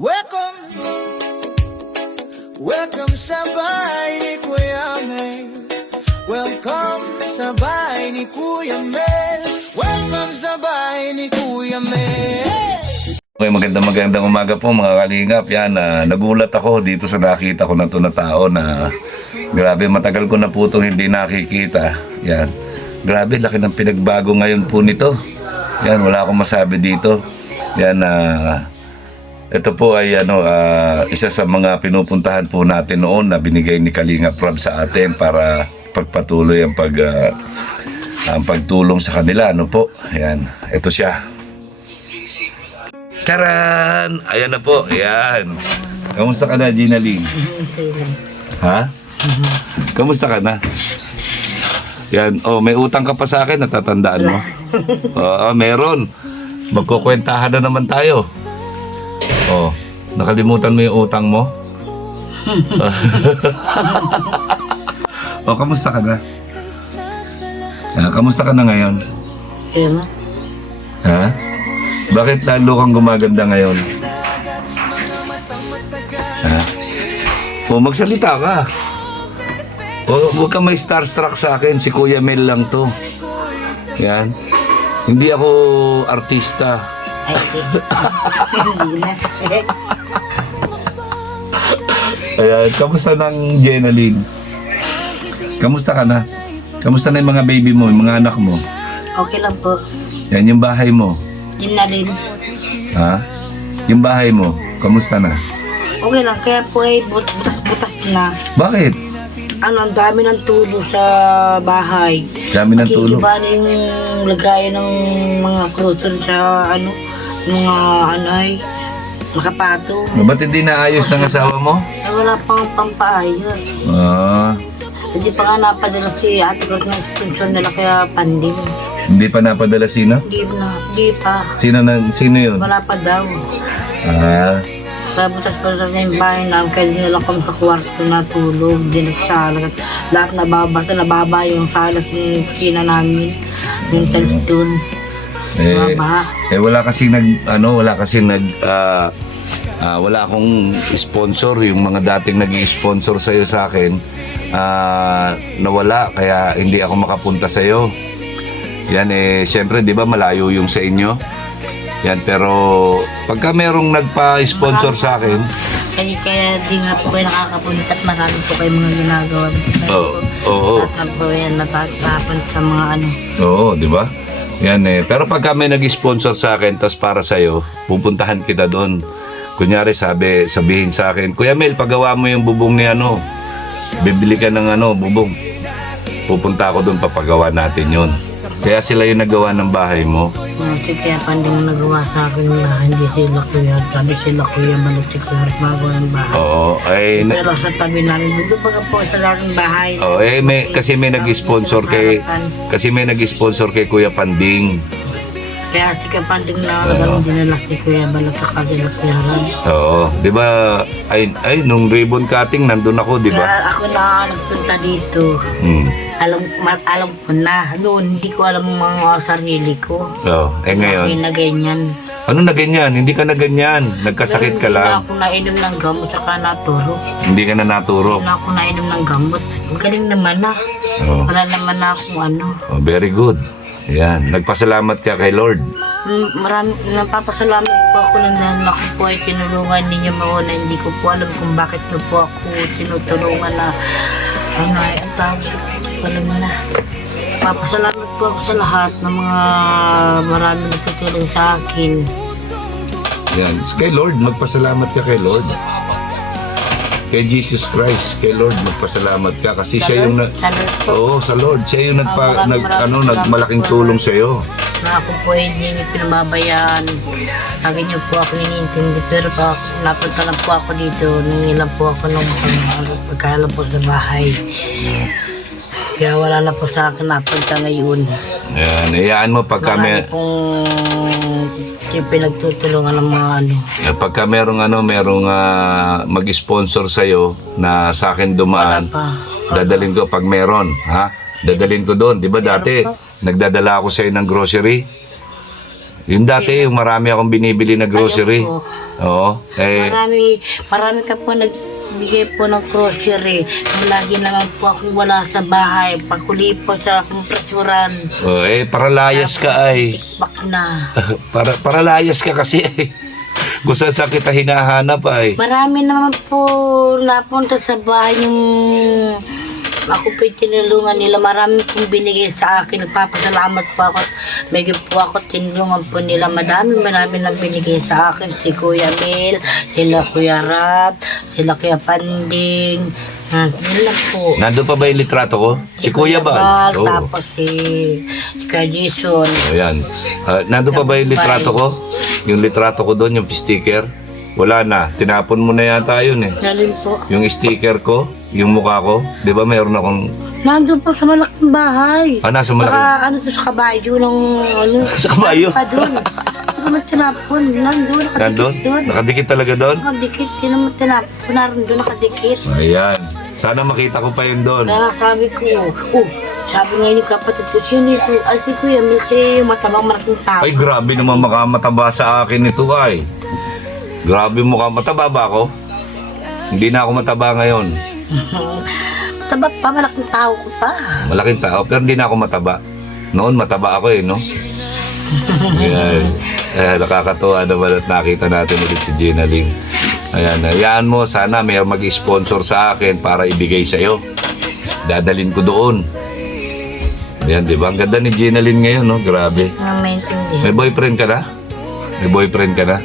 Welcome, welcome sa bahay ni Kuya Mel. Welcome sa bahay ni Kuya Mel. Welcome sa bahay ni Kuya Mel. Okay, magandang umaga po mga kalingap. Yan, nagulat ako dito sa nakita ko na ito na tao na grabe, matagal ko na po itong hindi nakikita. Yan, grabe, laki ng pinagbago ngayon po nito. Yan, wala akong masabi dito. Yan, ito po ay isa sa mga pinupuntahan po natin noon na binigay ni Kalingap Rob sa atin para pagpatuloy ang pagtulong sa kanila. Ano po? Ayan, ito siya. Taran! Ayan na po. Ayan. Kamusta ka na, Gina Ling? Ha? Kamusta ka na? Yan. Oh, may utang ka pa sa akin. Natatandaan mo? Oo, meron. Magkukwentahan na naman tayo. Oh, nakalimutan mo yung utang mo? Oh, kamusta ka na? Kamusta ka na ngayon? Sino? Ha? Bakit lalo kang gumaganda ngayon? Ha? Oh, magsalita ka. Oh, huwag ka may starstruck sa akin. Si Kuya Mel lang to. Yan. Hindi ako artista. Ay, hindi na. Ayan, kamusta ng Jenaline? Kamusta ka na? Kamusta na yung mga baby mo, yung mga anak mo? Okay lang po. Yan yung bahay mo. Yun na rin. Ha? Yung bahay mo, kamusta na? Okay lang, kaya po ay butas-butas na. Bakit? Ang dami ng tulo sa bahay. Dami ng tulog. Iba na yung lagayan ng mga kruton sa mga makapato. Ba't hindi naayos ng asawa mo? Ay, wala pang pampaayos. Ah, Hindi pa nga napadala si ate ko ng extension nila kaya panding. hindi pa napadala sino? Hindi pa. Sino yun? Wala pa daw. Ah, Sabutas pa na yung bahay namin, kaya di nila kami sa kwarto na tulog, di nagsalag. Lahat nababa yung salas ng kusina namin, yung telstone. Baba. wala akong sponsor, yung mga dating nag-i-sponsor sa'yo sa akin, nawala, kaya hindi ako makapunta sa'yo. Yan syempre, di ba malayo yung sa inyo? Yan, pero pagka merong nagpa-sponsor sa akin, Kaya di nga po kayo nakakapunta at marami po kayo mga ginagawa. oo. At po yan natatapon sa mga Oo, di ba? Yan pero pagka may nag-sponsor sa akin, tapos para sa'yo, pupuntahan kita doon. Kunyari, sabihin sa akin, Kuya Mel, pagawa mo yung bubong ni bibili ka ng bubong. Pupunta ako doon, papagawa natin yon. Kaya sila yung nagawa ng bahay mo. Kasi kaya pandi mo nagawa sa akin na hindi sila kuya. Sabi sila kuya, balik si kuya at magawa ng bahay. Oo, Pero sa tabi namin, dito pa po sa laking bahay. kasi may nag-sponsor kay Kuya Panding. Kaya si Kapanding na ganun din nila si Kuya Balak sa kanila Kuya Ram. Oo, 'di ba? Nung ribbon cutting nandun ako, 'di ba? Kaya ako na nagpunta dito. Alam ko na. Noon, hindi ko alam mga sarili ko. Oo, ngayon. Kasi na ganyan. Ano na ganyan? Hindi ka na ganyan. Nagkasakit ka Hindi na lang. ako nainom ng gamot saka naturo. Hindi ka na naturok. Hindi na ako nainom ng gamot. Magaling naman na. Oo. Wala naman na akong Oh, very good. Yan, nagpasalamat ka kay Lord. Napapasalamat po ako lang dahil ako po ay tinulungan ninyo mauna. Hindi ko po alam kung bakit na po ako tinutulungan na ay ang tawag. Alam mo na. Papasalamat po ako sa lahat ng mga marami nagtutulong sa akin. Yan, kay Lord, magpasalamat ka kay Lord. Kay Jesus Christ, kay Lord, magpasalamat ka kasi siya yung sa Lord, siya yung nagmalaking tulong sa iyo. Na ako po ay hindi niyo pinababayaan. Lagi niyo po ako iniintindi. Pero po, napunta lang po ako dito. Nangilan po ako ng pagkaalam po sa bahay. Kaya wala na po sa akin napunta ngayon. Yan, iyaan mo pagka Marami pong yung pinagtutulungan ng mga pagka merong mag-sponsor sa iyo na sa akin dumaan, dadalhin ko pag meron, ha? Dadalhin ko doon, 'di ba dati? Nagdadala ako sa iyo ng grocery. Yung dati, yung marami akong binibili na grocery. Ayun po. Oo. Marami ka po nagbigay po ng grocery. Kung lagi naman po ako wala sa bahay. Pagkuli po sa kompresuran. Paralayas ka ay. Tikbak na. Paralayas ka kasi ay. Kung saan kita hinahanap ay. Marami naman po napunta sa bahay yung ako po tinulungan nila. Marami pong binigay sa akin. Nagpapasalamat po ako. Medyo po ako tinulungan po nila. Marami nang binigay sa akin. Si Kuya Mel, sila Kuya Rap, sila Kuya Panding. Yun lang po. Nandun pa ba yung litrato ko? Si Kuya Bal. Oo. Tapos si Kuya Jason. Ayan. Nandun pa ba yung litrato ko? Yung litrato ko doon, yung sticker? Wala na. Tinapon mo na yata yun eh. Nalin po. Yung sticker ko, yung mukha ko, di ba mayroon akong... Nandun po sa malaking bahay. Nasa malaking... Saka ano to sa kabayo ng ano. Sa kabayo? Pa doon. Hindi ko naman tinapon. Nandun, nakadikit Nandun? doon. Nakadikit talaga doon? Nakadikit. Hindi naman tinapon. Naroon doon nakadikit. Ayan. Sana makita ko pa yun doon. Kaya sabi ko, sabi ngayon yung kapatid ko, sino ito? Ay, si Kuya Mel, si matabang malaking tao. Ay, grabe naman makamataba sa akin ito ay. Grabe mukha. Mataba ba ako? Hindi na ako mataba ngayon. Matabang pa, malaking tao ko pa. Malaking tao, pero hindi na ako mataba. Noon, mataba ako eh, no? Ayan. Nakakatuwa naman at nakita natin ulit si Gina Ling. Ayan, hayaan mo, sana may mag-sponsor sa akin para ibigay sa'yo. Dadalin ko doon. Ayan, di ba? Ang ganda ni Gina Ling ngayon, no? Grabe. Maintindihan. May boyfriend ka na? May boyfriend ka na?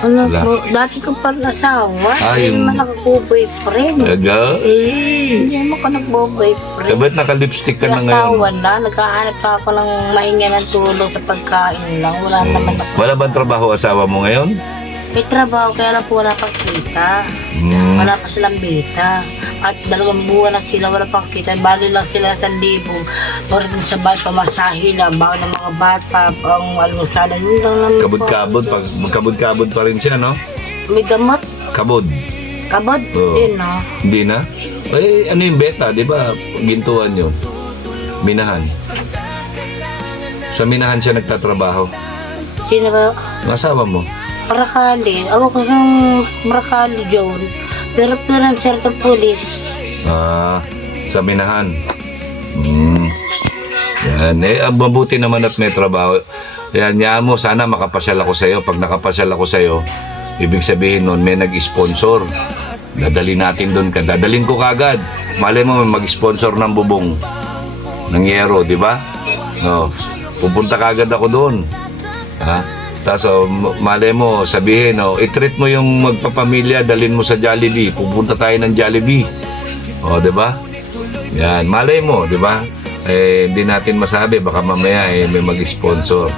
Ano Wala. po, dati ko pa nasawa. Ah, Hindi yung- naman ako-boyfriend. Aga? Hindi naman ako nagbo-boyfriend. Ba't naka-lipstick ka na May ngayon? asawa na, naghahanap pa ako ng mahinga ng tulong sa pagkain lang. Wala naman ako. Wala bang trabaho asawa mo ngayon? May trabaho, kaya lang po wala pang kita. Wala pa silang bita. At 2 buwan na sila, wala pang kita. Bali lang sila 1,000. Or din sa bahay, pamasahe na. Bawa ng mga bata, ang almusalan. Yun lang naman po. Kabod-kabod, magkabod-kabod pa rin siya, no? May gamot. Kabod. Kabod. Oo. Yun, no? Hindi na? Eh, ano yung beta, di ba? Gintuan yun. Minahan. Sa minahan siya nagtatrabaho. Sino ba? Ang asawa mo? Marakali. Ako ko sa Marakali, John. Pero pinanser ng polis. Sa minahan. Yan. Ang mabuti naman at may trabaho. Yan, yan mo, sana makapasyal ako sa'yo. Pag nakapasyal ako sa'yo, ibig sabihin nun, may nag-sponsor. Dadali natin doon ka. Dadalhin ko kagad. Malay mo, may mag-sponsor ng bubong. Ng yero, di ba? No. Pupunta kagad ako doon. Ha? Tapos, malay mo, sabihin, i-treat mo yung magpapamilya, dalhin mo sa Jollibee. Pupunta tayo ng Jollibee. O, di ba? Yan, malay mo, di ba? Hindi natin masabi, baka mamaya may mag-sponsor.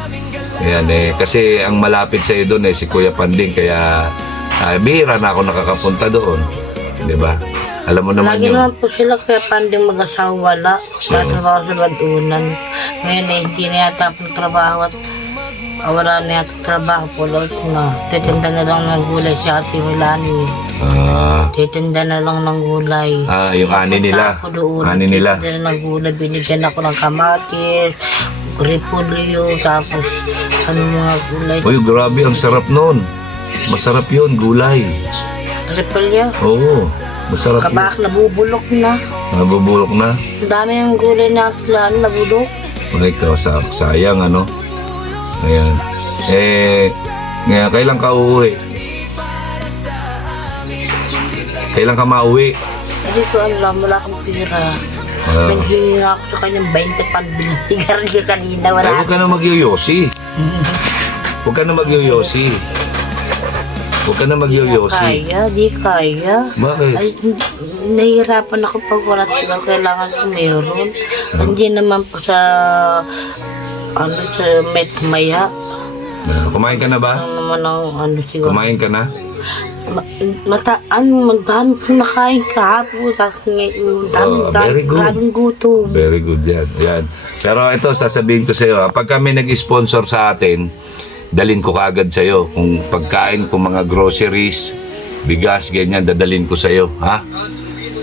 Yan, kasi ang malapit sa iyo doon si Kuya Panding, kaya bihira na ako nakakapunta doon. Di ba? Alam mo naman Lagi yung... naman po sila kaya panding mag-asawa wala. Tatrabaho sa badunan. Ngayon hindi na yata po trabaho at wala na yata trabaho po. Na. Titinda na lang ng gulay si Ate Milani. Titinda na lang ng gulay. Yung ani nila. Ani nila. Titinda na ng gulay. Binigyan ako ng kamatis, repolyo, tapos mga gulay. Uy, grabe, ang sarap nun. Masarap yun, gulay. Repolyo. Oo, masarap yun. Kabak nabubulok na. Nabubulok na. Ang dami yung gulay na sila nabulok. Ay, sayang, ano? Ayan. Ngayon, kailan ka uuwi? Kailan ka mauwi? Hindi ko alam, wala akong pira. Naghingi nga ako sa kanyang 20 pambili sigarilyo kanina. Ay, Wala. huwag ka na magyoyosi. Huwag ka na magyoyosi. Huwag ka na magyoyosi. Di kaya. Bakit? Ay, nahihirapan ako pag wala sigaw. Kailangan ko meron. Hindi naman po sa sa Metmaya. Kumain ka na ba? Ano naman ang sigaw. Kumain ka na? Magdami ko nakain kahapon. Tapos ngayon, very good. maraming gutom. Very good yan. Yan. Pero ito, sasabihin ko sa iyo, pag kami nag-sponsor sa atin, dalhin ko kagad sa iyo. Kung pagkain, kung mga groceries, bigas, ganyan, dadalhin ko sa iyo. Ha?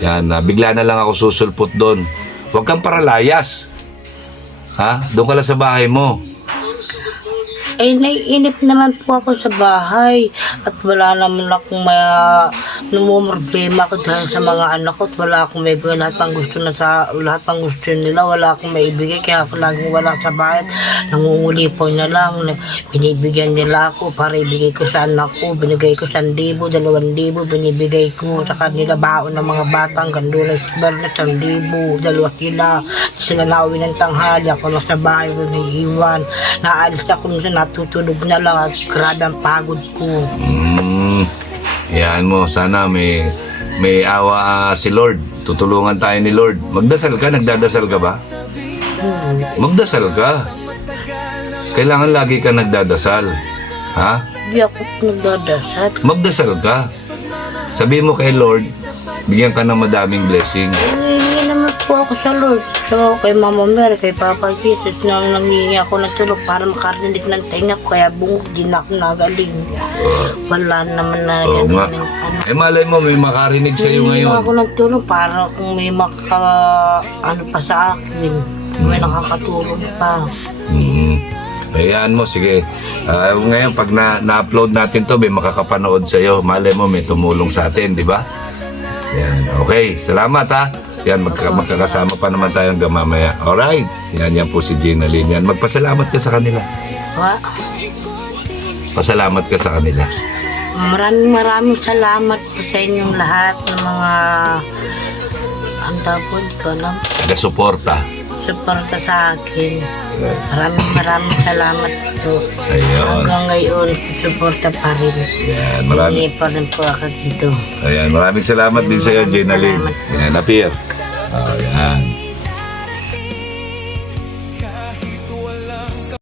Yan. Bigla na lang ako susulpot doon. Huwag kang paralayas. Ha? Doon ka lang sa bahay mo. Eh, naiinip naman po ako sa bahay at wala naman akong namumroblema ko dahil sa mga anak ko at wala akong may ibigay lahat ng gusto nila, wala akong may ibigay kaya ako laging wala sa bahay. Nangungulipaw na lang, binibigyan nila ako para ibigay ko sa anak ko, binigay ko 1,000, 2,000, binibigay ko sa kanila baon ng mga batang gandulan sa na 1,000, dalawa sila nauwi ng tanghali, ako na sa bahay, naiiwan, naalis ako minsan, natutulog na lang at grabe ang pagod ko. Yan mo, sana may awa si Lord. Tutulungan tayo ni Lord. Magdasal ka, nagdadasal ka ba? Magdasal ka. Kailangan lagi ka nagdadasal. Ha? Hindi ako nagdadasal. Magdasal ka. Sabi mo kay Lord, bigyan ka ng madaming blessing. Hindi naman po ako sa Lord. So, kay Mama Mary, kay Papa Jesus, na nangingi ako ng tulog para makarinig ng tenga ko. Kaya bungog din ako nagaling. Wala naman na Oo nga. ganun. Eh malay mo, may makarinig sa iyo Nangingi ngayon. ako ng tulog para kung may ano pa sa akin. May nakakatulong pa. Ayan mo, sige. Ngayon, pag na-upload natin to, may makakapanood sa iyo. Malay mo, may tumulong sa atin, di ba? Yan. Okay, salamat ha. Yan, magkakasama pa naman tayo hanggang mamaya. Alright. Yan po si Gina Lynn. Yan, magpasalamat ka sa kanila. Pasalamat ka sa kanila. Maraming salamat po sa inyong lahat ng mga ang tapon ko lang Taga-suporta. suporta sa akin. Maraming salamat po. Ayun. Hanggang ngayon, suporta pa rin. Yan, Hindi pa rin po ako dito. Ayan, maraming salamat din sa iyo, Gina Lynn. Salamat. Yan, appear. Ayan.